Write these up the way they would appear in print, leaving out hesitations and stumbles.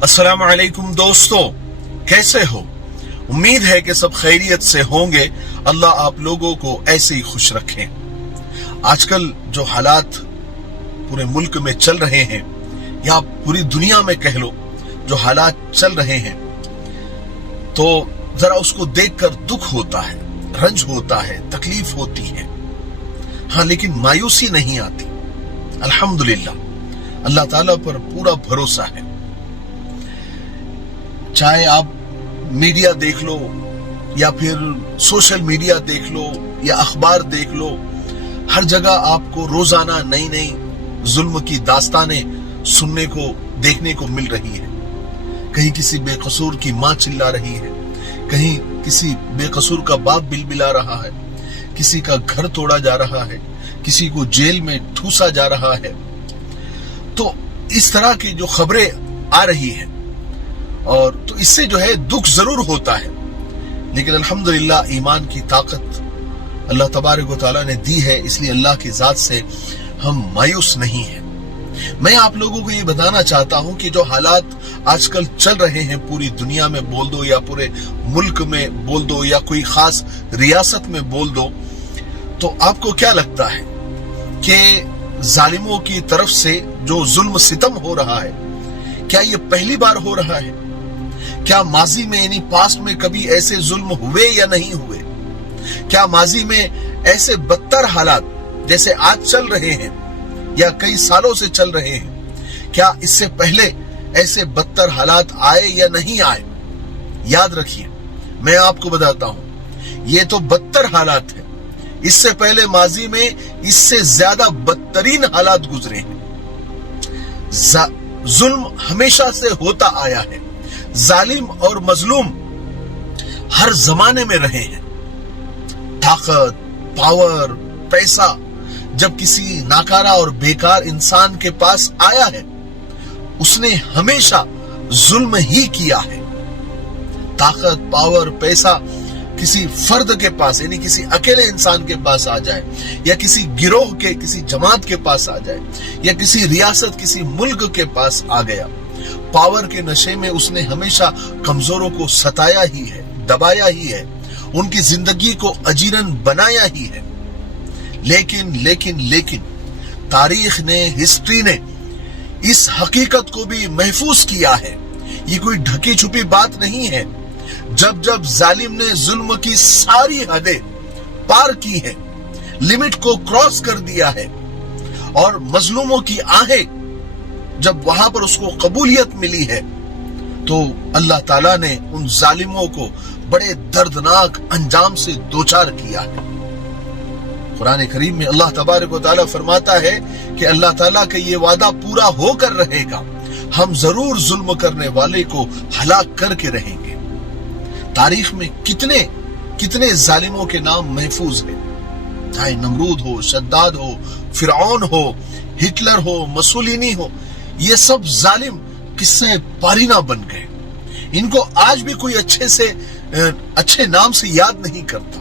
अस्सलाम वालेकुम दोस्तों, कैसे हो? उम्मीद है कि सब खैरियत से होंगे। अल्लाह आप लोगों को ऐसे ही खुश रखें। आजकल जो हालात पूरे मुल्क में चल रहे हैं या पूरी दुनिया में कह लो, जो हालात चल रहे हैं, तो जरा उसको देखकर दुख होता है, रंज होता है, तकलीफ होती है। हाँ, लेकिन मायूसी नहीं आती। अल्हम्दुलिल्लाह, अल्लाह ताला पर पूरा भरोसा है। चाहे आप मीडिया देख लो या फिर सोशल मीडिया देख लो या अखबार देख लो, हर जगह आपको रोजाना नई नई जुल्म की दास्तानें सुनने को, देखने को मिल रही है। कहीं किसी बेकसूर की मां चिल्ला रही है, कहीं किसी बेकसूर का बाप बिलबिला रहा है, किसी का घर तोड़ा जा रहा है, किसी को जेल में ठूसा जा रहा है। तो इस तरह की जो खबरें आ रही है, और तो इससे जो है दुख जरूर होता है, लेकिन अल्हम्दुलिल्लाह ईमान की ताकत अल्लाह तबारक व तआला ने दी है, इसलिए अल्लाह की जात से हम मायूस नहीं हैं। मैं आप लोगों को ये बताना चाहता हूं कि जो हालात आजकल चल रहे हैं पूरी दुनिया में बोल दो या पूरे मुल्क में बोल दो या कोई खास रियासत में बोल दो, तो आपको क्या लगता है कि जालिमों की तरफ से जो जुल्म सितम हो रहा है, क्या ये पहली बार हो रहा है? क्या माजी में यानी पास्ट में कभी ऐसे जुल्म हुए या नहीं हुए? क्या माजी में ऐसे बदतर हालात जैसे आज चल रहे हैं या कई सालों से चल रहे हैं, क्या इससे पहले ऐसे बदतर हालात आए या नहीं आए? याद रखिए, मैं आपको बताता हूं, ये तो बदतर हालात है। इससे पहले माजी में इससे ज्यादा बदतरीन हालात गुजरे हैं। जुल्म हमेशा से होता आया है। जालिम और मजलूम हर जमाने में रहे हैं। ताकत, पावर, पैसा जब किसी नाकारा और बेकार इंसान के पास आया है, उसने हमेशा जुल्म ही किया है। ताकत, पावर, पैसा किसी फर्द के पास यानी किसी अकेले इंसान के पास आ जाए, या किसी गिरोह के, किसी जमात के पास आ जाए, या किसी रियासत, किसी मुल्क के पास आ गया, पावर के नशे में उसने हमेशा कमजोरों को सताया ही है, दबाया ही है, उनकी जिंदगी को अजीरन बनाया ही है। लेकिन लेकिन लेकिन तारीख ने, हिस्ट्री ने इस हकीकत को भी महफूज किया है। ये कोई ढकी छुपी बात नहीं है। जब जब जालिम ने जुल्म की सारी हदें पार की है, लिमिट को क्रॉस कर दिया है, और मजलूमों की आहें जब वहां पर उसको कबूलियत मिली है, तो अल्लाह ताला ने उन जालिमों को बड़े दर्दनाक अंजाम से दोचार किया है। कुरान करीम में अल्लाह तबारक व तआला फरमाता है कि अल्लाह ताला का ये वादा पूरा होकर रहेगा, हम जरूर जुल्म करने वाले को हलाक करके रहेंगे। तारीख में कितने कितने जालिमों के नाम महफूज हैं, चाहे नमरूद हो, शद्दाद हो, फिरौन हो, हिटलर हो, मसूलिनी हो, ये सब जालिम किस्से पारीना बन गए। इनको आज भी कोई अच्छे नाम से याद नहीं करता।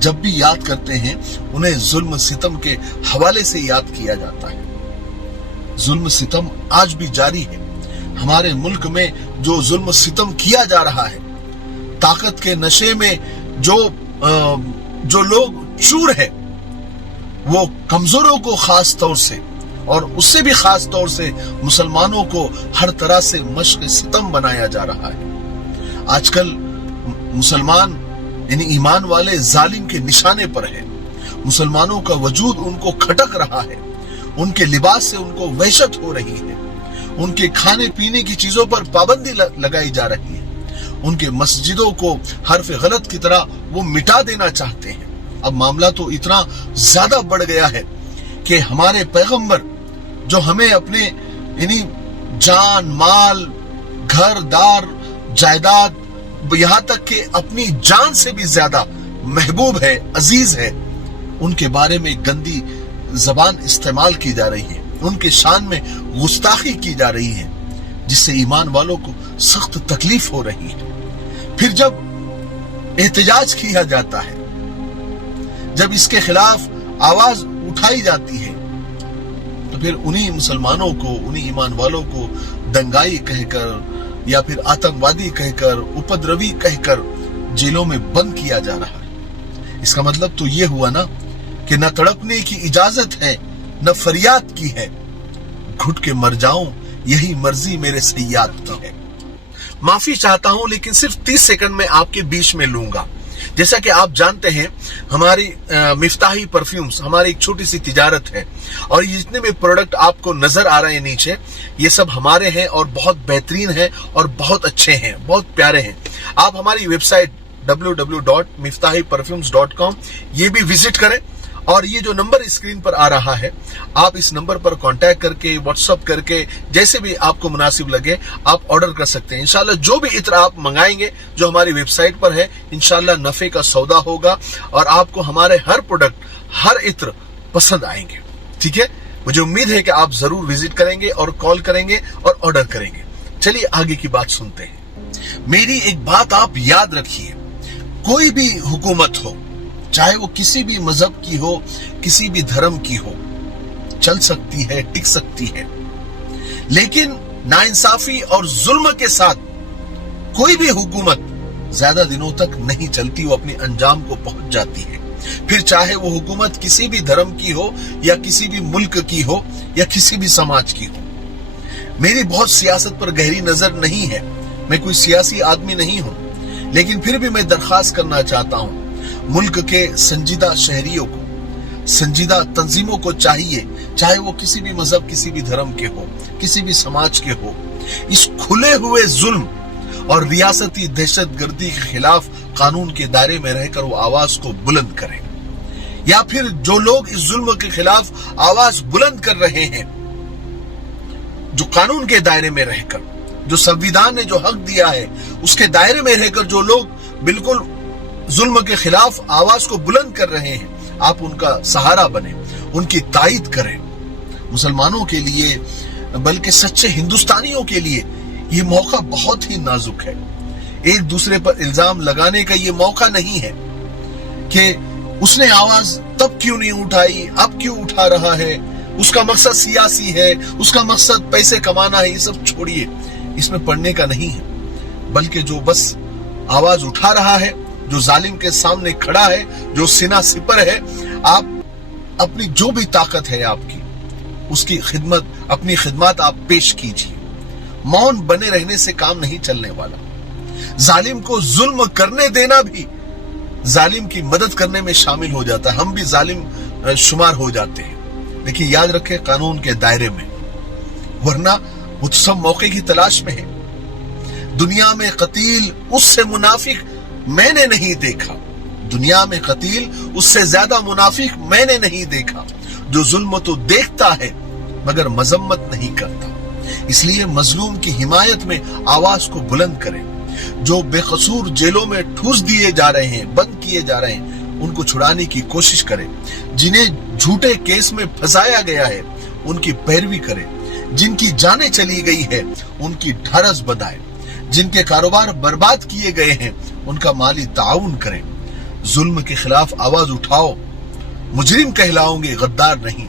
जब भी याद करते हैं, उन्हें जुल्म सितम के हवाले से याद किया जाता है। जुल्म सितम आज भी जारी है। हमारे मुल्क में जो जुल्म सितम किया जा रहा है, ताकत के नशे में जो लोग चूर है, वो कमजोरों को खास तौर से और उससे भी खास तौर से मुसलमानों को हर तरह से मश्क सितम बनाया जा रहा है। आजकल मुसलमान यानी ईमान वाले जालिम के निशाने पर है। मुसलमानों का वजूद उनको खटक रहा है, उनके लिबास से उनको वहशत हो रही है, उनके खाने पीने की चीजों पर पाबंदी लगाई जा रही है, उनके मस्जिदों को हरफ गलत की तरह वो मिटा देना चाहते हैं। अब मामला तो इतना ज्यादा बढ़ गया है कि हमारे पैगंबर जो हमें अपने यानी जान, माल, घर दार, जायदाद, यहां तक कि अपनी जान से भी ज्यादा महबूब है, अजीज है, उनके बारे में गंदी जबान इस्तेमाल की जा रही है, उनके शान में गुस्ताखी की जा रही है, जिससे ईमान वालों को सख्त तकलीफ हो रही है। फिर जब एहतजाज किया जाता है, जब इसके खिलाफ आवाज उठाई जाती है, तो फिर उन्हीं मुसलमानों को, उन्हीं ईमान वालों को दंगाई कहकर, या फिर आतंकवादी कहकर, उपद्रवी कहकर जेलों में बंद किया जा रहा है। इसका मतलब तो ये हुआ ना कि न तड़पने की इजाजत है, न फरियाद की है, घुट के मर जाऊं यही मर्जी मेरे सैयाद की है। माफी चाहता हूं, लेकिन सिर्फ 30 सेकंड में आपके बीच में लूंगा। जैसा कि आप जानते हैं, हमारी मिफ्ताही परफ्यूम्स हमारी एक छोटी सी तिजारत है, और ये जितने भी प्रोडक्ट आपको नजर आ रहे हैं नीचे, ये सब हमारे हैं और बहुत बेहतरीन हैं और बहुत अच्छे हैं, बहुत प्यारे हैं। आप हमारी वेबसाइट www.miftahiperfumes.com ये भी विजिट करें, और ये जो नंबर स्क्रीन पर आ रहा है, आप इस नंबर पर कांटेक्ट करके, व्हाट्सएप करके, जैसे भी आपको मुनासिब लगे आप ऑर्डर कर सकते हैं। इंशाल्लाह जो भी इत्र आप मंगाएंगे जो हमारी वेबसाइट पर है, इंशाल्लाह नफे का सौदा होगा और आपको हमारे हर प्रोडक्ट, हर इत्र पसंद आएंगे। ठीक है, मुझे उम्मीद है कि आप जरूर विजिट करेंगे और कॉल करेंगे और ऑर्डर करेंगे। चलिए आगे की बात सुनते हैं। मेरी एक बात आप याद रखिए, कोई भी हुकूमत हो, चाहे वो किसी भी मजहब की हो, किसी भी धर्म की हो, चल सकती है, टिक सकती है, लेकिन नाइंसाफी और जुल्म के साथ कोई भी हुकूमत ज्यादा दिनों तक नहीं चलती, वो अपने अंजाम को पहुंच जाती है। फिर चाहे वो हुकूमत किसी भी धर्म की हो, या किसी भी मुल्क की हो, या किसी भी समाज की हो। मेरी बहुत सियासत पर गहरी नजर नहीं है, मैं कोई सियासी आदमी नहीं हूं, लेकिन फिर भी मैं दरख्वास्त करना चाहता हूं, मुल्क के संजीदा शहरियों को, संजीदा तंजीमों को चाहिए, चाहे वो किसी भी मजहब, किसी भी धर्म के हो, किसी भी समाज के हो, इस खुले हुए जुल्म और रियासती दहशतगर्दी के खिलाफ कानून के दायरे में रहकर वो आवाज को बुलंद करें। या फिर जो लोग इस जुल्म के खिलाफ आवाज बुलंद कर रहे हैं, जो कानून के दायरे में रहकर, जो संविधान ने जो हक दिया है उसके दायरे में रहकर जो लोग बिल्कुल जुल्म के खिलाफ आवाज को बुलंद कर रहे हैं, आप उनका सहारा बने, उनकी तायद करें। मुसलमानों के लिए, बल्कि सच्चे हिंदुस्तानियों के लिए ये मौका बहुत ही नाजुक है। एक दूसरे पर इल्जाम लगाने का ये मौका नहीं है कि उसने आवाज तब क्यों नहीं उठाई, अब क्यों उठा रहा है, उसका मकसद सियासी है, उसका मकसद पैसे कमाना है। ये सब छोड़िए, इसमें पढ़ने का नहीं है, बल्कि जो बस आवाज उठा रहा है, जो जालिम के सामने खड़ा है, जो सीना सिपर है, आप अपनी जो भी ताकत है आपकी, उसकी खिदमत, अपनी खिदमत आप पेश कीजिए। मौन बने रहने से काम नहीं चलने वाला। जालिम को जुल्म करने देना भी जालिम की मदद करने में शामिल हो जाता है। हम भी जालिम शुमार हो जाते हैं, लेकिन याद रखें कानून के दायरे में, वरना वो सब मौके की तलाश में है। दुनिया में कतील उससे मुनाफिक मैंने नहीं देखा, दुनिया में कतील उससे ज्यादा मुनाफिक मैंने नहीं देखा, जो जुल्म तो देखता है मगर मजम्मत नहीं करता। इसलिए मजलूम की हिमायत में आवाज को बुलंद करें। जो बेकसूर जेलों में ठूस दिए जा रहे हैं, बंद किए जा रहे हैं, उनको छुड़ाने की कोशिश करें। जिन्हें झूठे केस में फंसाया गया है उनकी पैरवी करें। जिनकी जानें चली गई है उनकी ढारस बधाएं। जिनके कारोबार बर्बाद किए गए हैं उनका माली ताउन करें। जुल्म के खिलाफ आवाज उठाओ, मुजरिम कहलाओगे, गद्दार नहीं।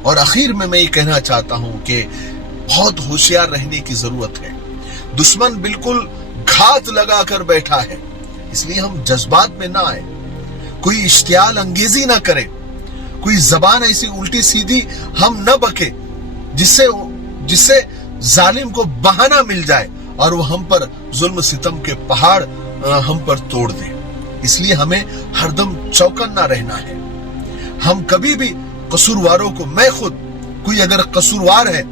और आखिर में मैं ये कहना चाहता हूं कि बहुत होशियार रहने की जरूरत है। दुश्मन बिल्कुल घात लगा कर बैठा है, इसलिए हम जज्बात में ना आए, कोई इश्तियाल अंगेजी ना करें, कोई जबान ऐसी उल्टी सीधी हम न बके जिससे जालिम को बहाना मिल जाए और वो हम पर जुल्म सितम के पहाड़ हम पर तोड़ दे। इसलिए हमें हरदम चौकन्ना रहना है। हम कभी भी कसूरवारों को, मैं खुद, कोई अगर कसूरवार है,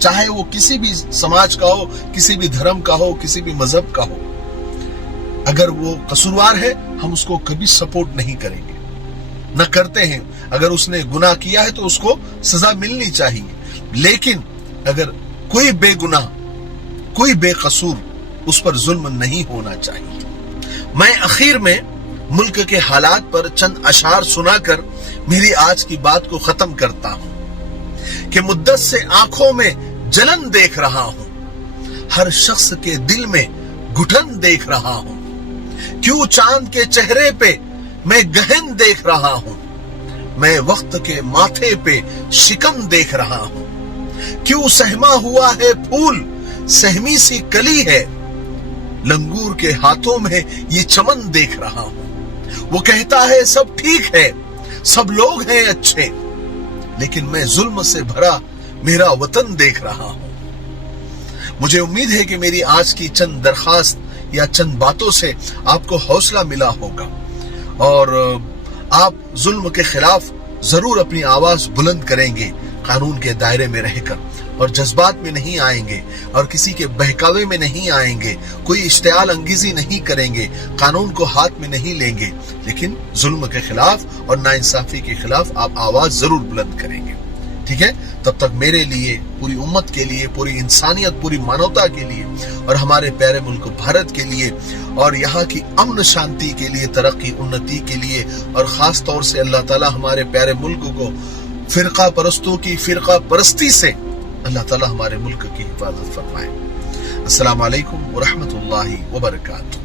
चाहे वो किसी भी समाज का हो, किसी भी धर्म का हो, किसी भी मजहब का हो, अगर वो कसूरवार है हम उसको कभी सपोर्ट नहीं करेंगे, न करते हैं। अगर उसने गुनाह किया है तो उसको सजा मिलनी चाहिए, लेकिन अगर कोई बेगुनाह, कोई बेकसूर, उस पर जुल्म नहीं होना चाहिए। मैं आखिर में मुल्क के हालात पर चंद अशार सुनाकर मेरी आज की बात को खत्म करता हूं कि मुद्दत से आंखों में जलन देख रहा हूं, हर शख्स के दिल में घुटन देख रहा हूं। क्यों चांद के चेहरे पे मैं गहन देख रहा हूं, मैं वक्त के माथे पे शिकन देख रहा हूं। क्यों सहमा हुआ है फूल सहमी सी कली है, लंगूर के हाथों में ये चमन देख रहा हूं। वो कहता है सब ठीक है, सब लोग हैं अच्छे, लेकिन मैं जुल्म से भरा मेरा वतन देख रहा हूं। मुझे उम्मीद है कि मेरी आज की चंद दरखास्त या चंद बातों से आपको हौसला मिला होगा और आप जुल्म के खिलाफ जरूर अपनी आवाज बुलंद करेंगे, कानून के दायरे में रहकर, और जज्बात में नहीं आएंगे और किसी के बहकावे में नहीं आएंगे, कोई इश्तियाल अंगेजी नहीं करेंगे, कानून को हाथ में नहीं लेंगे, लेकिन जुल्म के खिलाफ और नाइंसाफी के खिलाफ आप आवाज जरूर बुलंद करेंगे। ठीक है, तब तक मेरे लिए, पूरी उम्मत के लिए, पूरी इंसानियत, पूरी मानवता के लिए और हमारे प्यारे मुल्क भारत के लिए और यहाँ की अमन शांति के लिए, तरक्की उन्नति के लिए, और खास तौर से अल्लाह ताला हमारे प्यारे मुल्क को फिरका परस्तों की फिरका परस्ती से अल्लाह ताला हमारे मुल्क की हिफाजत फरमाए। अस्सलाम वालेकुम व रहमतुल्लाहि व बरकातुहू।